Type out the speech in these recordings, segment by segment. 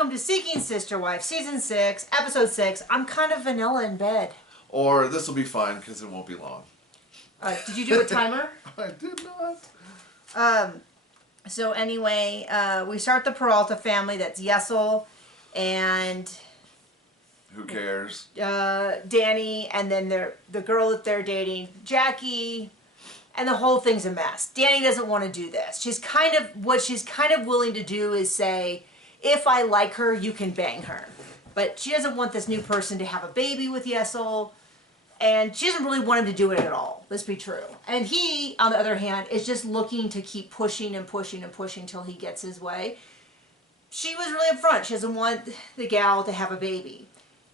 welcome to Seeking Sister Wife, Season 6, Episode 6. I'm kind of vanilla in bed. Or this will be fine because it won't be long. Did you do a timer? I did not. So anyway, we start the Peralta family. That's Yesel and... Who cares? Danny, and then the girl that they're dating, Jackie, and the whole thing's a mess. Danny doesn't want to do this. She's kind of willing to do is say, if I like her, you can bang her. But she doesn't want this new person to have a baby with Yesel, and she doesn't really want him to do it at all. Let's be true. And he, on the other hand, is just looking to keep pushing and pushing and pushing until he gets his way. She was really upfront. She doesn't want the gal to have a baby.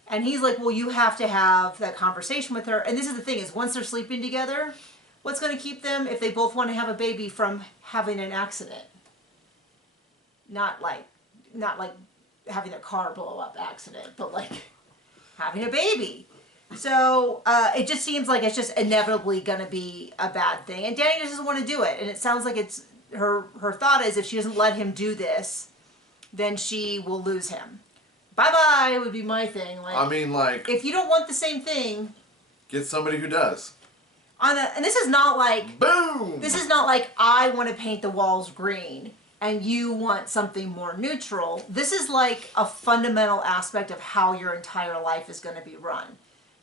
And he's like, well, you have to have that conversation with her. And this is the thing, is once they're sleeping together, what's going to keep them, if they both want to have a baby, from having an accident? Not like having their car blow up accident, but like having a baby. So it just seems like it's just inevitably going to be a bad thing. And Danny just doesn't want to do it. And it sounds like it's her thought is if she doesn't let him do this, then she will lose him. Bye-bye would be my thing. Like, I mean, like... if you don't want the same thing... get somebody who does. And this is not like... boom! This is not like I want to paint the walls green and you want something more neutral. This is like a fundamental aspect of how your entire life is going to be run.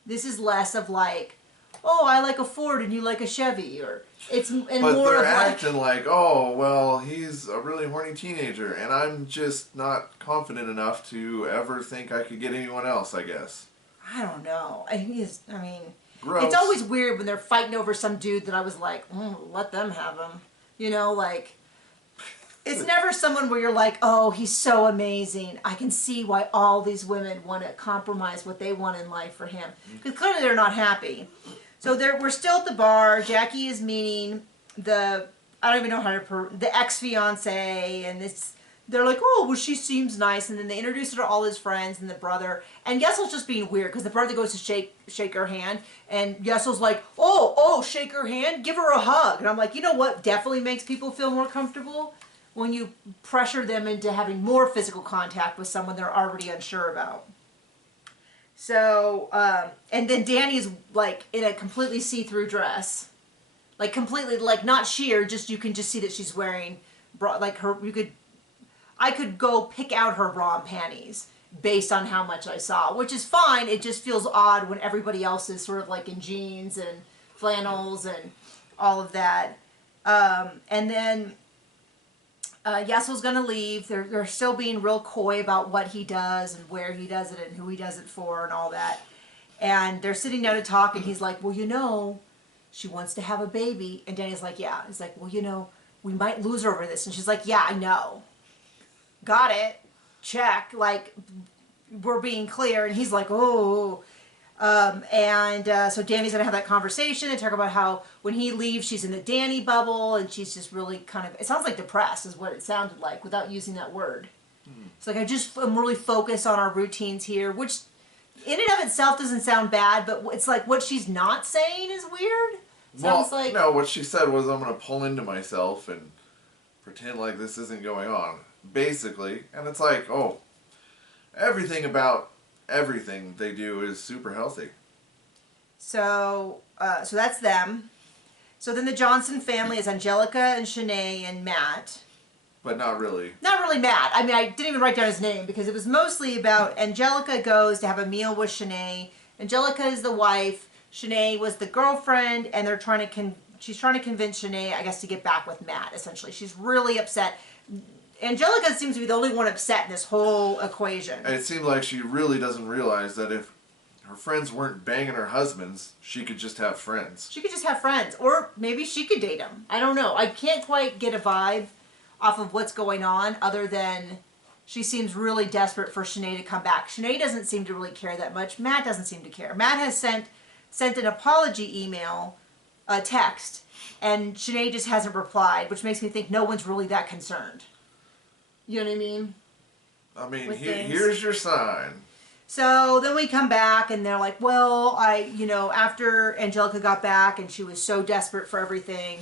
This is less of like, oh, I like a Ford and you like a Chevy, or it's and but more they're of acting like, oh, well, he's a really horny teenager, and I'm just not confident enough to ever think I could get anyone else, I guess. I don't know. I mean, gross. It's always weird when they're fighting over some dude that I was like, let them have him. You know, like, it's never someone where you're like, oh, he's so amazing. I can see why all these women want to compromise what they want in life for him. Because clearly they're not happy. So we're still at the bar. Jackie is meeting I don't even know how to, the ex-fiance, and they're like, oh, well, she seems nice. And then they introduce her to all his friends and the brother. And Yesel's just being weird because the brother goes to shake her hand. And Yesel's like, oh, shake her hand? Give her a hug. And I'm like, you know what definitely makes people feel more comfortable? When you pressure them into having more physical contact with someone they're already unsure about. So, and then Danny's like in a completely see-through dress. Like completely, like not sheer, just you can just see that she's wearing bra, like I could go pick out her bra and panties based on how much I saw, which is fine. It just feels odd when everybody else is sort of like in jeans and flannels and all of that. And then Yesel's going to leave. They're still being real coy about what he does and where he does it and who he does it for and all that. And they're sitting down to talk, and he's like, well, you know, she wants to have a baby. And Danny's like, yeah. He's like, well, you know, we might lose her over this. And she's like, yeah, I know. Got it. Check. Like, we're being clear. And he's like, oh. So Danny's going to have that conversation and talk about how when he leaves, she's in the Danny bubble, and she's just really kind of, it sounds like depressed is what it sounded like without using that word. It's like, I'm really focused on our routines here, which in and of itself doesn't sound bad, but it's like what she's not saying is weird. Sounds like... no, what she said was, I'm going to pull into myself and pretend like this isn't going on, basically. And it's like, oh, everything about everything they do is super healthy. So that's them. So then the Johnson family is Angelica and Shanae and Matt. But not really. Not really Matt. I mean, I didn't even write down his name because it was mostly about Angelica goes to have a meal with Shanae. Angelica is the wife. Shanae was the girlfriend, and she's trying to convince Shanae, I guess, to get back with Matt, essentially. She's really upset. Angelica seems to be the only one upset in this whole equation. And it seems like she really doesn't realize that if her friends weren't banging her husbands, she could just have friends. She could just have friends. Or maybe she could date him. I don't know. I can't quite get a vibe off of what's going on other than she seems really desperate for Shanae to come back. Shanae doesn't seem to really care that much. Matt doesn't seem to care. Matt has sent an apology email, a text, and Shanae just hasn't replied, which makes me think no one's really that concerned. You know what I mean? I mean, here's your sign. So then we come back and they're like, well, after Angelica got back and she was so desperate for everything,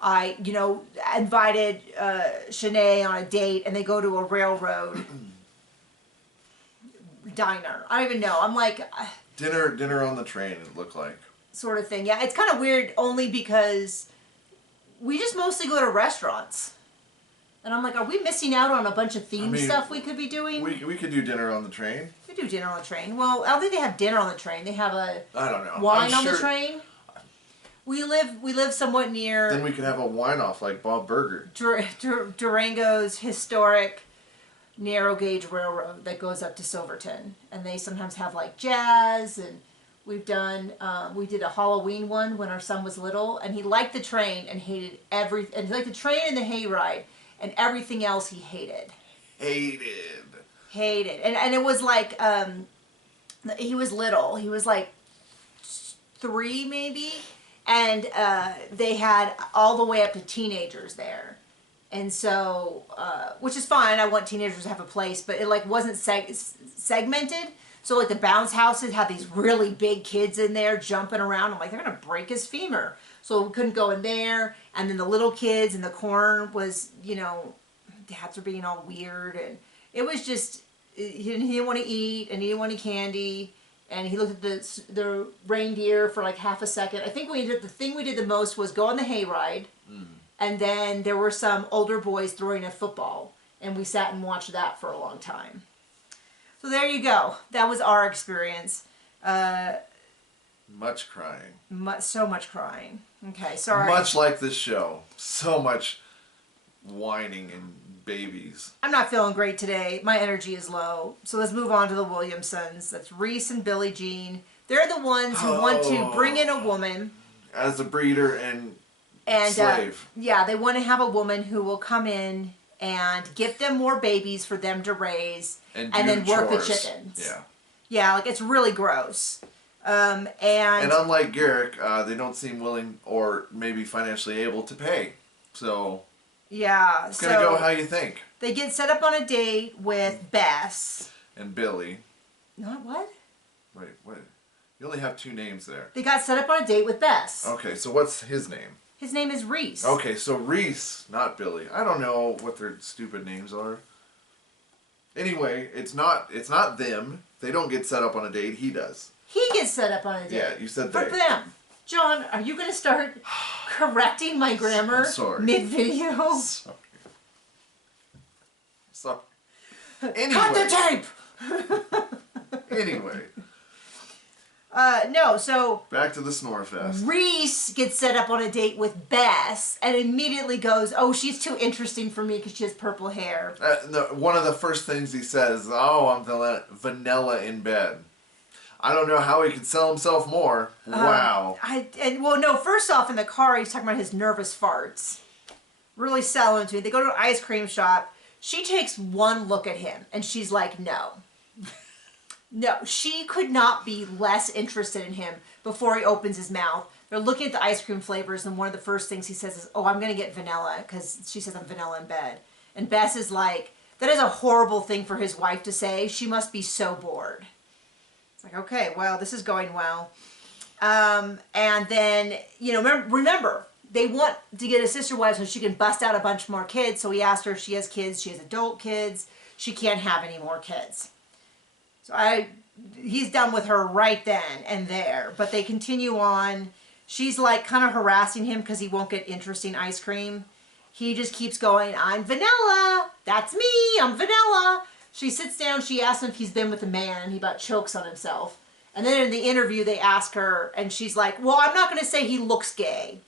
I, invited Shanae on a date, and they go to a railroad diner. I don't even know. I'm like... Dinner on the train, it looked like. Sort of thing. Yeah, it's kind of weird only because we just mostly go to restaurants. And I'm like, are we missing out on a bunch of themed stuff we could be doing? We could do dinner on the train. We do dinner on the train. Well, I don't think they have dinner on the train. They have I don't know. Wine on the train. We live somewhat near... Then we could have a wine-off like Bob Burger. Durango's historic narrow gauge railroad that goes up to Silverton. And they sometimes have like jazz, and we've done, we did a Halloween one when our son was little, and he liked the train and hated everything. And he liked the train and the hayride. And everything else he hated. Hated. And it was like, he was little. He was like 3 maybe. And they had all the way up to teenagers there. And so, which is fine. I want teenagers to have a place. But it like wasn't segmented. So like the bounce houses had these really big kids in there jumping around. I'm like, they're going to break his femur. So we couldn't go in there. And then the little kids in the corner was, you know, dads were being all weird. And it was just, he didn't want to eat and he didn't want any candy. And he looked at the reindeer for like half a second. I think the thing we did the most was go on the hayride. And then there were some older boys throwing a football. And we sat and watched that for a long time. So there you go. That was our experience. Much crying. So much crying. Okay, sorry. Much like this show. So much whining and babies. I'm not feeling great today. My energy is low. So let's move on to the Williamsons. That's Reese and Billie Jean. They're the ones who want to bring in a woman. As a breeder and slave. Yeah, they want to have a woman who will come in and give them more babies for them to raise. And then work the chickens. Yeah. Yeah, like it's really gross. And unlike Garrick, they don't seem willing or maybe financially able to pay. So yeah, it's gonna go how you think. They get set up on a date with Bess and Billy. Not what? Wait, what? You only have 2 names there. They got set up on a date with Bess. Okay, so what's his name? His name is Reese. Okay, so Reese, not Billy. I don't know what their stupid names are. Anyway, it's not them. They don't get set up on a date. He does. He gets set up on a date. Yeah, you said for them. John, are you going to start correcting my grammar mid-video? Sorry. Anyway. Cut the tape! Anyway. No, so... Back to the Snorefest. Reese gets set up on a date with Bess and immediately goes, oh, she's too interesting for me because she has purple hair. One of the first things he says, oh, I'm vanilla in bed. I don't know how he could sell himself more. Wow. Well, no, first off, in the car, he's talking about his nervous farts. Really selling to me. They go to an ice cream shop. She takes one look at him, and she's like, no. No, she could not be less interested in him before he opens his mouth. They're looking at the ice cream flavors, and one of the first things he says is, oh, I'm going to get vanilla, because she says I'm vanilla in bed. And Bess is like, that is a horrible thing for his wife to say. She must be so bored. It's like, okay, well, this is going well. And then, you know, remember, they want to get a sister wife so she can bust out a bunch more kids. So he asked her if she has kids. She has adult kids. She can't have any more kids. So he's done with her right then and there. But they continue on. She's like kind of harassing him because he won't get interesting ice cream. He just keeps going, I'm vanilla. That's me. I'm vanilla. She sits down. She asks him if he's been with a man. And he about chokes on himself. And then in the interview, they ask her, and she's like, well, I'm not going to say he looks gay.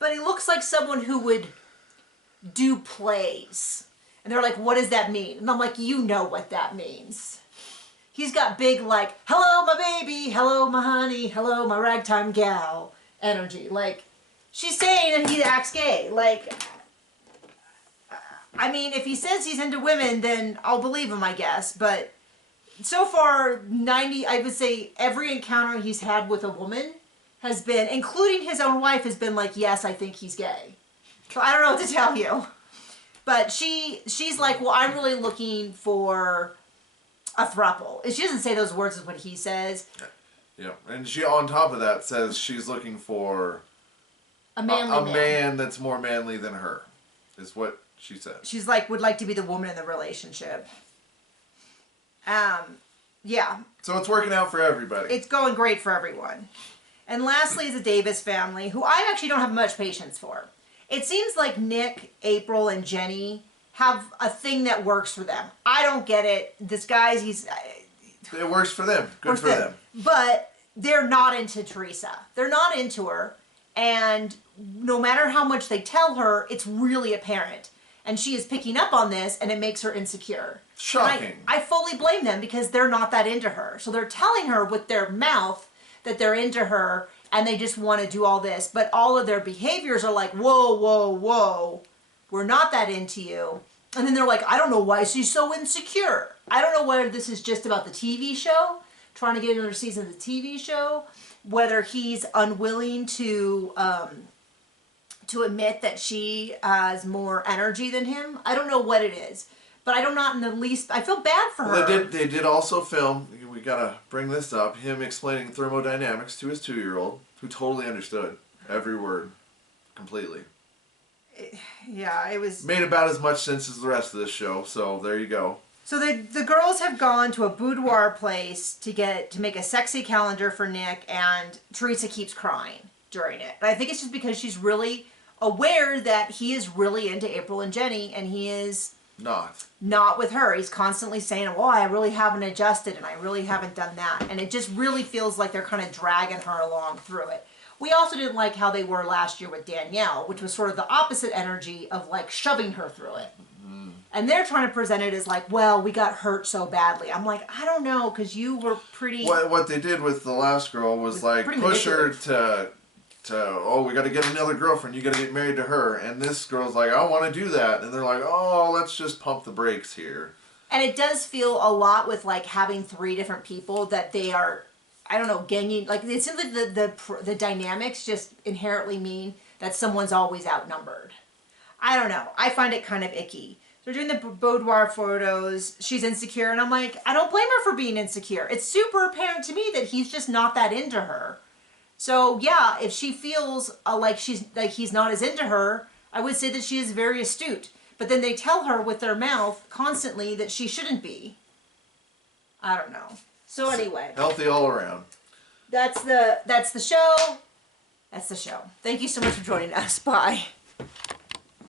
But he looks like someone who would do plays. And they're like, what does that mean? And I'm like, you know what that means. He's got big, like, hello, my baby. Hello, my honey. Hello, my ragtime gal energy. Like, she's saying that he acts gay. Like, I mean, if he says he's into women, then I'll believe him, I guess. But so far, I would say every encounter he's had with a woman has been, including his own wife, has been like, yes, I think he's gay. So I don't know what to tell you. But she's like, well, I'm really looking for a throuple. She doesn't say those words as what he says. Yeah, and she, on top of that, says she's looking for a manly man that's more manly than her, is what she said. She's like, would like to be the woman in the relationship. Yeah. So it's working out for everybody. It's going great for everyone. And lastly is the Davis family, who I actually don't have much patience for. It seems like Nick, April, and Jenny have a thing that works for them. I don't get it. This guy's, It works for them. Good for them. But they're not into Teresa. They're not into her. And no matter how much they tell her, it's really apparent. And she is picking up on this, and it makes her insecure. Shocking. I fully blame them because they're not that into her. So they're telling her with their mouth that they're into her, and they just want to do all this. But all of their behaviors are like, whoa, whoa, whoa, we're not that into you. And then they're like, I don't know why she's so insecure. I don't know whether this is just about the TV show, trying to get another season of the TV show, whether he's unwilling to admit that she has more energy than him. I don't know what it is, but I don't not in the least. I feel bad for her. They did also film. We gotta bring this up. Him explaining thermodynamics to his 2-year-old, who totally understood every word, completely. Yeah, it was made about as much sense as the rest of this show. So there you go. So the girls have gone to a boudoir place to make a sexy calendar for Nick, and Teresa keeps crying during it. And I think it's just because she's really aware that he is really into April and Jenny, and he is not with her. He's constantly saying, well, I really haven't adjusted, and I really haven't done that. And it just really feels like they're kind of dragging her along through it. We also didn't like how they were last year with Danielle, which was sort of the opposite energy of like shoving her through it. Mm-hmm. And they're trying to present it as like, well, we got hurt so badly. I'm like, I don't know, because you were pretty... What they did with the last girl was like push her to oh, we got to get another girlfriend. You got to get married to her. And this girl's like, I want to do that. And they're like, oh, let's just pump the brakes here. And it does feel a lot with like having 3 different people that they are, I don't know, ganging. Like it seems like the dynamics just inherently mean that someone's always outnumbered. I don't know. I find it kind of icky. They're doing the boudoir photos. She's insecure, and I'm like, I don't blame her for being insecure. It's super apparent to me that he's just not that into her. So yeah, if she feels like he's not as into her, I would say that she is very astute. But then they tell her with their mouth constantly that she shouldn't be. I don't know. So anyway, healthy all around. That's the show. That's the show. Thank you so much for joining us. Bye.